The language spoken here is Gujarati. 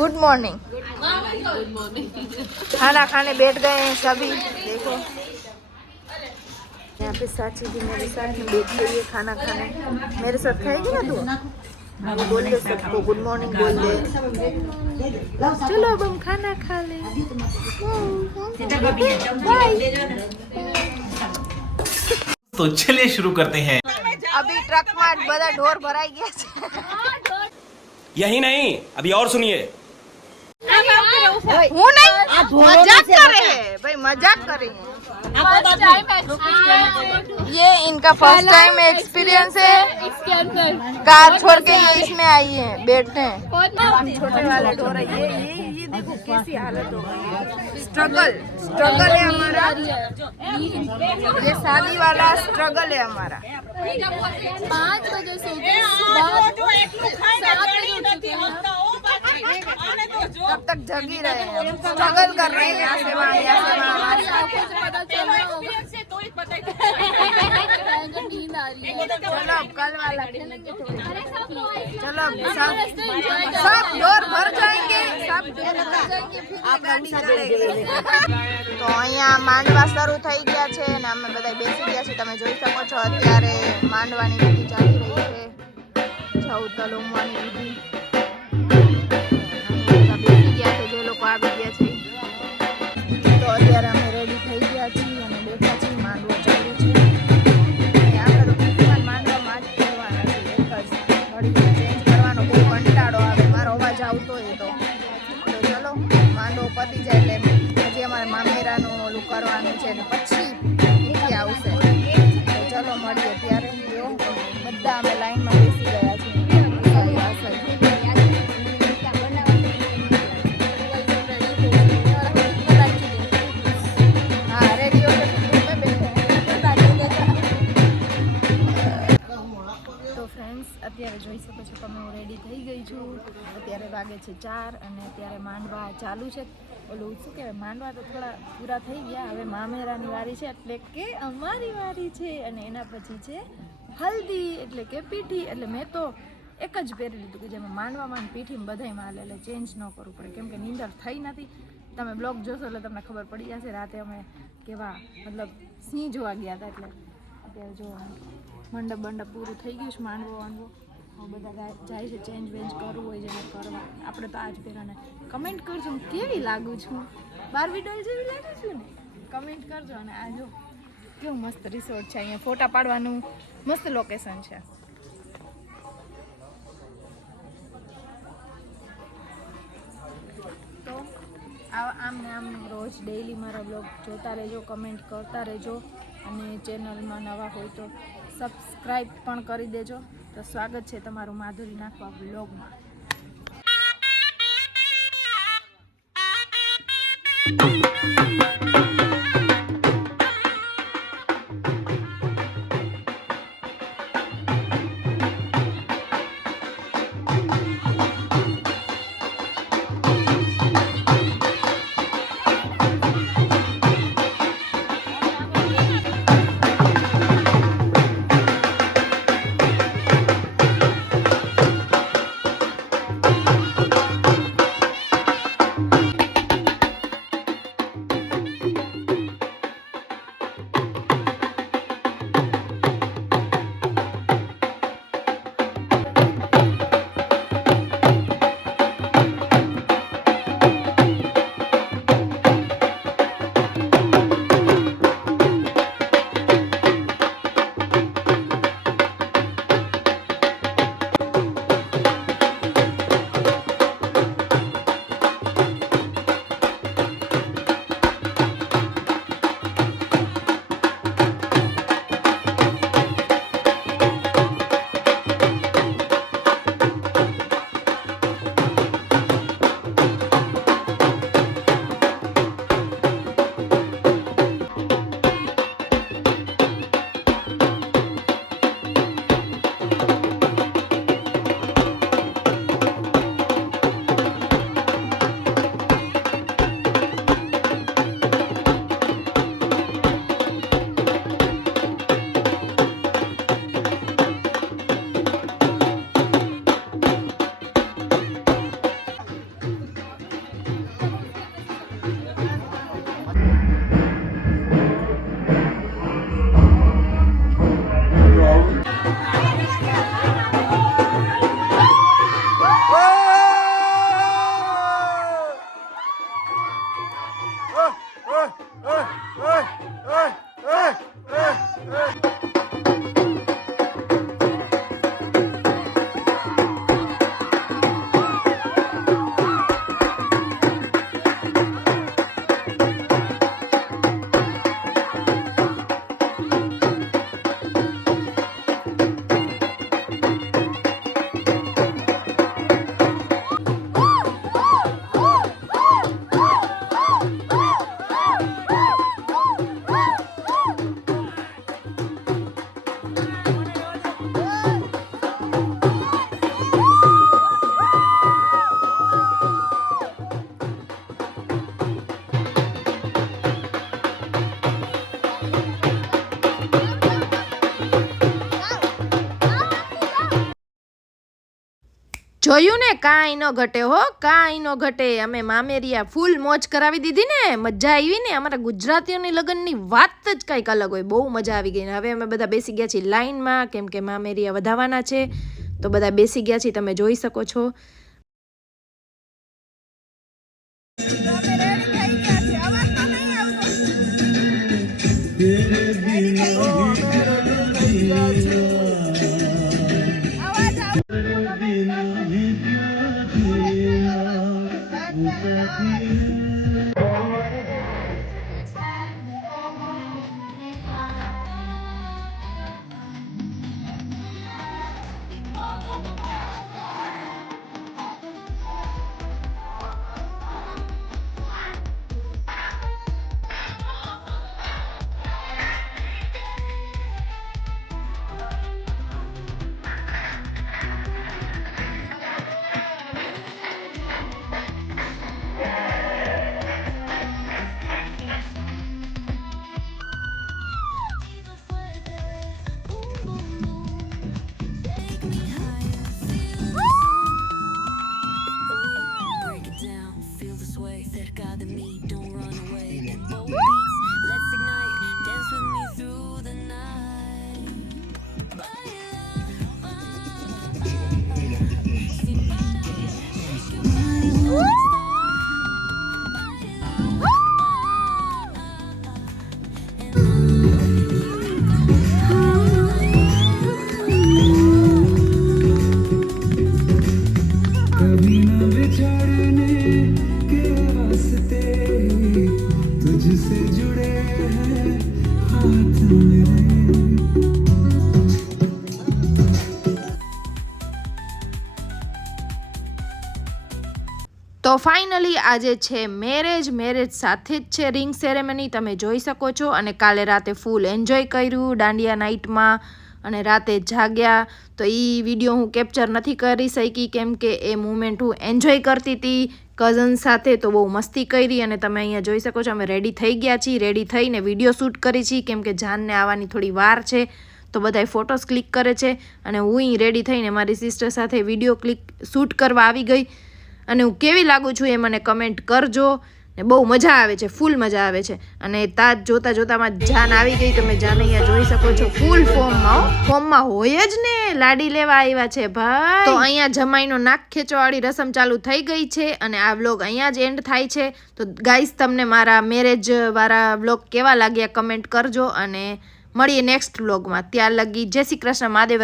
Good morning. खाना खाने बैठ गए हैं सभी। देखो यहाँ पे साची भी मेरे साथ में बैठ गई है खाना खाने। मेरे साथ खाएगी ना तू? हाँ, बोल दे सबको गुड मॉर्निंग बोल दे। चलो अब हम खाना खा ले। तो चलिए शुरू करते हैं। अभी ट्रक में बड़ा ढोर भराई गया है। यही नहीं, अभी और सुनिए। वो नहीं मजाक कर रहे हैं भाई, मजाक कर रहे हैं। ये इनका फर्स्ट टाइम एक्सपीरियंस है। कार छोड़ के ये इसमें आई है बैठने। छोटे वाला ढोर है ये देखो कैसी हालत हो गई है। स्ट्रगल है हमारा। ये शादी वाला स्ट्रगल है हमारा। 5 बजे से तब तक जगी रहे हैं, स्ट्रगल कर रहे हैं यहाँ से वहाँ, यहाँ से वहाँ। नींद आ रही है। चलो अब कल वाला खेलेंगे थोड़ी। चलो अब सब डोर भर जाएंगे, सब डोर भर जाएंगे, फिर ये गाड़ी चलेगी। તો અહીંયા માંડવા શરૂ થઈ ગયા છે અને અમે બધા બેસી ગયા છે। તમે જોઈ શકો છો અત્યારે માંડવાની વિધિ ચાલી રહી છે। જવું તલોમવાની વિધિ બેસી ગયા છે, જે લોકો આવી ગયા છે। તો અત્યારે અમે રેડી થઈ ગયા છીએ અને બેઠા છીએ, માંડવો ચાલુ છે। આપણે તો ફિલહાલ માંડવામાં જ રહેવાના છીએ, એક જ ઘડી ચેન્જ કરવાનો બહુ કંટાળો આવે મારો અવાજ આવતો હોય તો ચલો માંડવો પતી જાય એટલે હજી અમારે મામેરાનું ઓલું કરવાનું છે ને પછી મીઠી આવશે। તો ચલો મળીએ ત્યારે। બધા અમે લાઈનમાં બેસી ગયા છીએ। હા રેડિયો તો ફ્રેન્ડ્સ અત્યારે જોઈ શકો છો તમે હું રેડી થઈ ગઈ છું। અત્યારે વાગે છે 4 અને અત્યારે માંડવા ચાલુ છે। ઓલું શું કહેવાય, માંડવા તો થોડા પૂરા થઈ ગયા, હવે મામેરાની વારી છે એટલે કે અમારી વારી છે। અને એના પછી છે હલ્દી એટલે કે પીઠી। એટલે મેં તો એક જ પહેરી લીધું કે જેમાં માંડવામાં પીઠીમાં બધાયમાં હાલે, એટલે ચેન્જ ન કરવું પડે કેમ કે નીંદર થઈ નથી। તમે બ્લોગ જોશો એટલે તમને ખબર પડી જશે રાતે અમે કેવા મતલબ સિંહ જોવા ગયા હતા। એટલે અત્યારે જો મંડપ પૂરું થઈ ગયું છે, માંડવો બધા જાય છે ચેન્જ વેન્જ કરવું હોય જેને કરવા। આપણે તો આજ પહેરાને કમેન્ટ કરજો હું કેવી લાગુ છું, બાર્બી ડોલ જેવી લાગુ છું ને, કમેન્ટ કરજો। અને આ જો કેવું મસ્ત રિસોર્ટ છે, અહીંયા ફોટા પાડવાનું મસ્ત લોકેશન છે। તો આમ ને આમ રોજ ડેઈલી મારા બ્લોગ જોતા રહેજો, કમેન્ટ કરતા રહેજો અને ચેનલમાં નવા હોય તો સબસ્ક્રાઈબ પણ કરી દેજો। તો સ્વાગત છે તમારું માધુરી નાખવા બ્લોગમાં। જોયું ને, કાંઈ ન ઘટે હો, કાંઈ ન ઘટે. અમે મામેરિયા ફૂલ મોજ કરાવી દીધી ને, મજા આવી ને. અમારા ગુજરાતીઓની લગ્નની વાત જ કંઈક અલગ હોય, બહુ મજા આવી ગઈ ને. હવે અમે બધા બેસી ગયા છીએ લાઈનમાં, કેમ કે મામેરિયા વધાવવાના છે, તો બધા બેસી ગયા છીએ, તમે જોઈ શકો છો. તો ફાઇનલી આજે છે મેરેજ સાથે જ છે રિંગ સેરેમની, તમે જોઈ શકો છો. અને કાલે રાતે ફૂલ એન્જોય કર્યું દાંડિયા નાઇટમાં, અને રાતે જાગ્યા. તો એ વિડીયો હું કેપ્ચર નથી કરી શકી, કેમ કે એ મુમેન્ટ હું એન્જોય કરતી હતી કઝન સાથે. તો બહુ મસ્તી કરી, અને તમે અહીંયા જોઈ શકો છો અમે રેડી થઈ ગયા છીએ. રેડી થઈને વિડીયો શૂટ કરી છીએ, કેમ કે જાનને આવવાની થોડી વાર છે, તો બધાય ફોટોસ ક્લિક કરે છે. અને હું રેડી થઈને મારી સિસ્ટર સાથે વિડીયો શૂટ કરવા આવી ગઈ. અને હું કેવી લાગુ છું એ મને કમેન્ટ કરજો. ને બહુ મજા આવે છે, ફૂલ મજા આવે છે. અને તાજ જોતા જોતામાં જાન આવી ગઈ. તમે જાન અહીંયા જોઈ શકો છો ફૂલ ફોર્મમાં હોય જ ને, લાડી લેવા આવ્યા છે ભાઈ. તો અહીંયા જમાઈનો નાક ખેંચવાવાળી રસમ ચાલુ થઈ ગઈ છે, અને આ વ્લોગ અહીંયા જ એન્ડ થાય છે. તો ગાઈસ, તમને મારા મેરેજ વાળા વ્લોગ કેવા લાગ્યા કમેન્ટ કરજો, અને મળીએ નેક્સ્ટ વ્લોગમાં. ત્યાર લગી જય શ્રી કૃષ્ણ, મહાદેવ.